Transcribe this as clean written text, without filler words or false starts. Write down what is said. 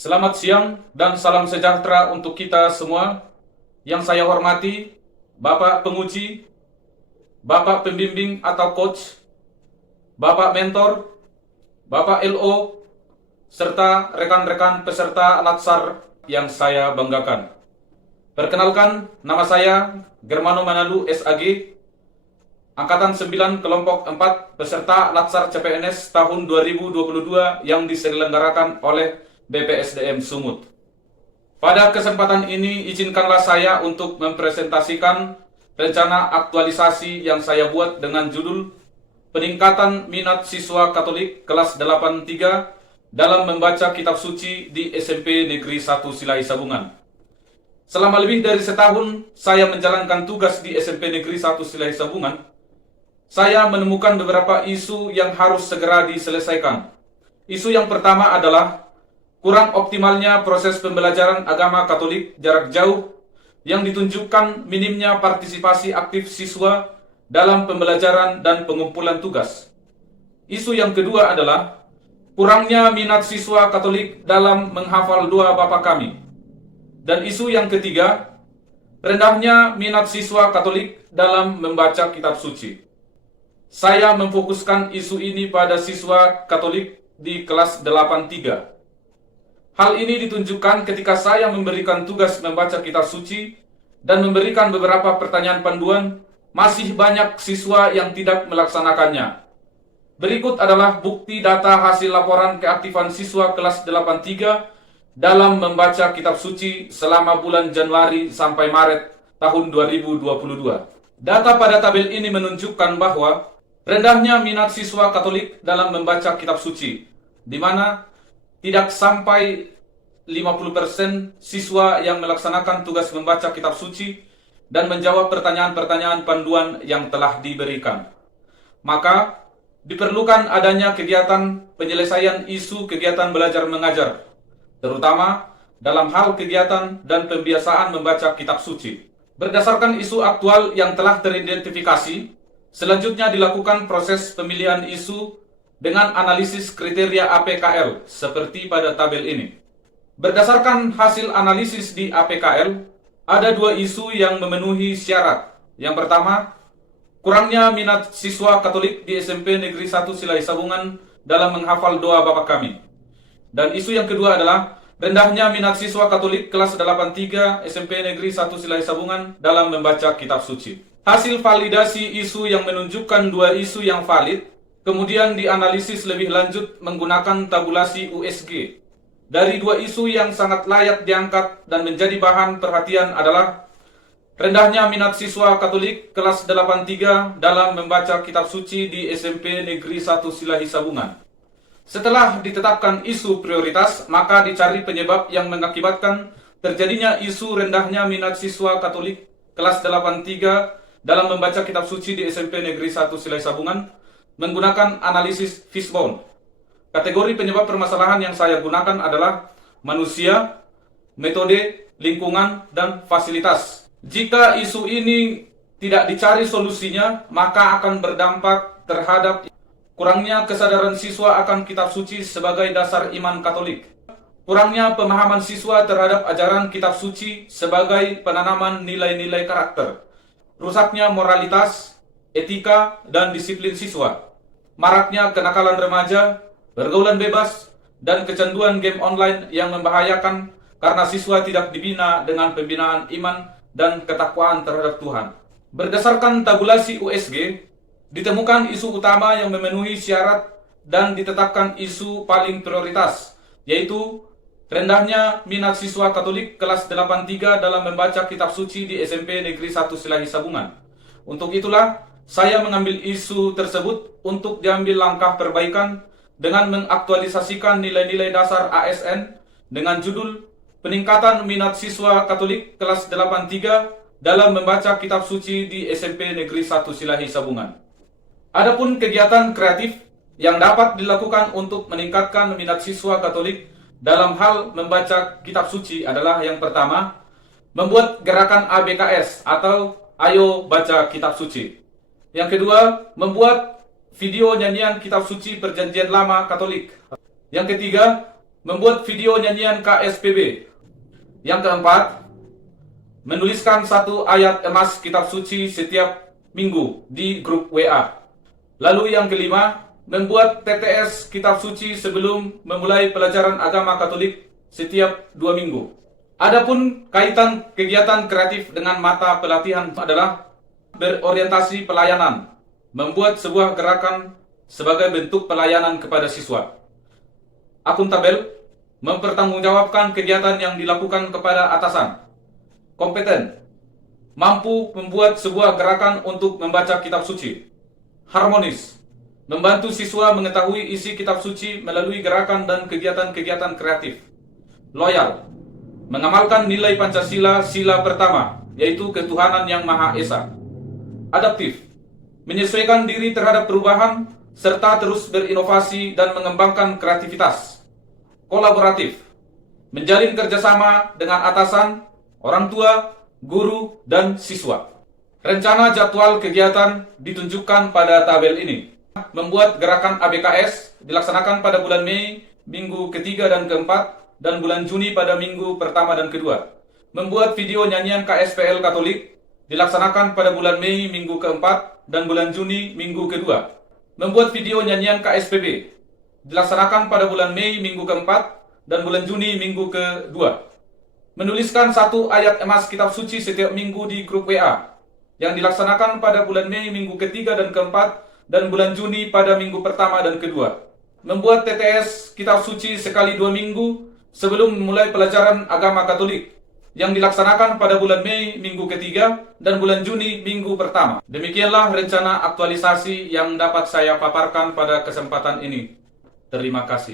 Selamat siang dan salam sejahtera untuk kita semua. Yang saya hormati, Bapak Penguji, Bapak Pembimbing atau Coach, Bapak Mentor, Bapak LO, serta rekan-rekan peserta Latsar yang saya banggakan. Perkenalkan, nama saya Germano Manalu SAG, Angkatan 9 Kelompok 4 peserta Latsar CPNS tahun 2022 yang diselenggarakan oleh BPSDM Sumut. Pada kesempatan ini, izinkanlah saya untuk mempresentasikan rencana aktualisasi yang saya buat dengan judul Peningkatan Minat Siswa Katolik kelas 83 dalam membaca kitab suci di SMP Negeri 1 Silai Sabungan. Selama lebih dari setahun saya menjalankan tugas di SMP Negeri 1 Silai Sabungan, saya menemukan beberapa isu yang harus segera diselesaikan. Isu yang pertama adalah kurang optimalnya proses pembelajaran agama Katolik jarak jauh yang ditunjukkan minimnya partisipasi aktif siswa dalam pembelajaran dan pengumpulan tugas. Isu yang kedua adalah kurangnya minat siswa Katolik dalam menghafal doa Bapa Kami. Dan isu yang ketiga, rendahnya minat siswa Katolik dalam membaca kitab suci. Saya memfokuskan isu ini pada siswa Katolik di kelas 83. Hal ini ditunjukkan ketika saya memberikan tugas membaca kitab suci dan memberikan beberapa pertanyaan panduan, masih banyak siswa yang tidak melaksanakannya. Berikut adalah bukti data hasil laporan keaktifan siswa kelas 83 dalam membaca kitab suci selama bulan Januari sampai Maret tahun 2022. Data pada tabel ini menunjukkan bahwa rendahnya minat siswa Katolik dalam membaca kitab suci, di mana tidak sampai 50% siswa yang melaksanakan tugas membaca kitab suci dan menjawab pertanyaan-pertanyaan panduan yang telah diberikan. Maka, diperlukan adanya kegiatan penyelesaian isu kegiatan belajar mengajar, terutama dalam hal kegiatan dan pembiasaan membaca kitab suci. Berdasarkan isu aktual yang telah teridentifikasi, selanjutnya dilakukan proses pemilihan isu dengan analisis kriteria APKL seperti pada tabel ini. Berdasarkan hasil analisis di APKL, ada dua isu yang memenuhi syarat. Yang pertama, kurangnya minat siswa Katolik di SMP Negeri 1 Silai Sabungan dalam menghafal doa Bapa Kami. Dan isu yang kedua adalah rendahnya minat siswa Katolik kelas 83 SMP Negeri 1 Silai Sabungan dalam membaca kitab suci. Hasil validasi isu yang menunjukkan dua isu yang valid kemudian dianalisis lebih lanjut menggunakan tabulasi USG. Dari dua isu yang sangat layak diangkat dan menjadi bahan perhatian adalah rendahnya minat siswa Katolik kelas 83 dalam membaca kitab suci di SMP Negeri 1 Silai Sabungan. Setelah ditetapkan isu prioritas, maka dicari penyebab yang mengakibatkan terjadinya isu rendahnya minat siswa Katolik kelas 83 dalam membaca kitab suci di SMP Negeri 1 Silai Sabungan menggunakan analisis Fishbone. Kategori penyebab permasalahan yang saya gunakan adalah manusia, metode, lingkungan, dan fasilitas. Jika isu ini tidak dicari solusinya, maka akan berdampak terhadap kurangnya kesadaran siswa akan kitab suci sebagai dasar iman Katolik, kurangnya pemahaman siswa terhadap ajaran kitab suci sebagai penanaman nilai-nilai karakter, rusaknya moralitas, etika, dan disiplin siswa, maraknya kenakalan remaja, pergaulan bebas, dan kecanduan game online yang membahayakan karena siswa tidak dibina dengan pembinaan iman dan ketakwaan terhadap Tuhan. Berdasarkan tabulasi USG, ditemukan isu utama yang memenuhi syarat dan ditetapkan isu paling prioritas, yaitu rendahnya minat siswa Katolik kelas 83 dalam membaca kitab suci di SMP Negeri 1 Silai Sabungan. Untuk itulah, saya mengambil isu tersebut untuk diambil langkah perbaikan dengan mengaktualisasikan nilai-nilai dasar ASN dengan judul Peningkatan Minat Siswa Katolik kelas 83 dalam membaca kitab suci di SMP Negeri 1 Silai Sabungan. Adapun kegiatan kreatif yang dapat dilakukan untuk meningkatkan minat siswa Katolik dalam hal membaca kitab suci adalah yang pertama, membuat gerakan ABKS atau Ayo Baca Kitab Suci. Yang kedua, membuat video nyanyian kitab suci Perjanjian Lama Katolik. Yang ketiga, membuat video nyanyian KSPB. Yang keempat, menuliskan satu ayat emas kitab suci setiap minggu di grup WA. Lalu yang kelima, membuat TTS kitab suci sebelum memulai pelajaran agama Katolik setiap 2 minggu. Adapun kaitan kegiatan kreatif dengan mata pelatihan adalah berorientasi pelayanan, membuat sebuah gerakan sebagai bentuk pelayanan kepada siswa. Akuntabel, mempertanggungjawabkan kegiatan yang dilakukan kepada atasan. Kompeten, mampu membuat sebuah gerakan untuk membaca kitab suci. Harmonis, membantu siswa mengetahui isi kitab suci melalui gerakan dan kegiatan-kegiatan kreatif. Loyal, mengamalkan nilai Pancasila sila pertama, yaitu ketuhanan yang Maha Esa. Adaptif, menyesuaikan diri terhadap perubahan, serta terus berinovasi dan mengembangkan kreativitas. Kolaboratif, menjalin kerjasama dengan atasan, orang tua, guru, dan siswa. Rencana jadwal kegiatan ditunjukkan pada tabel ini. Membuat gerakan ABKS dilaksanakan pada bulan Mei, minggu ketiga dan keempat, dan bulan Juni pada minggu pertama dan kedua. Membuat video nyanyian KSPL Katolik dilaksanakan pada bulan Mei minggu keempat dan bulan Juni minggu kedua. Membuat video nyanyian KSPB dilaksanakan pada bulan Mei minggu keempat dan bulan Juni minggu kedua. Menuliskan satu ayat emas kitab suci setiap minggu di grup WA yang dilaksanakan pada bulan Mei minggu ketiga dan keempat dan bulan Juni pada minggu pertama dan kedua. Membuat TTS kitab suci sekali 2 minggu sebelum memulai pelajaran agama Katolik yang dilaksanakan pada bulan Mei minggu ketiga dan bulan Juni minggu pertama. Demikianlah rencana aktualisasi yang dapat saya paparkan pada kesempatan ini. Terima kasih.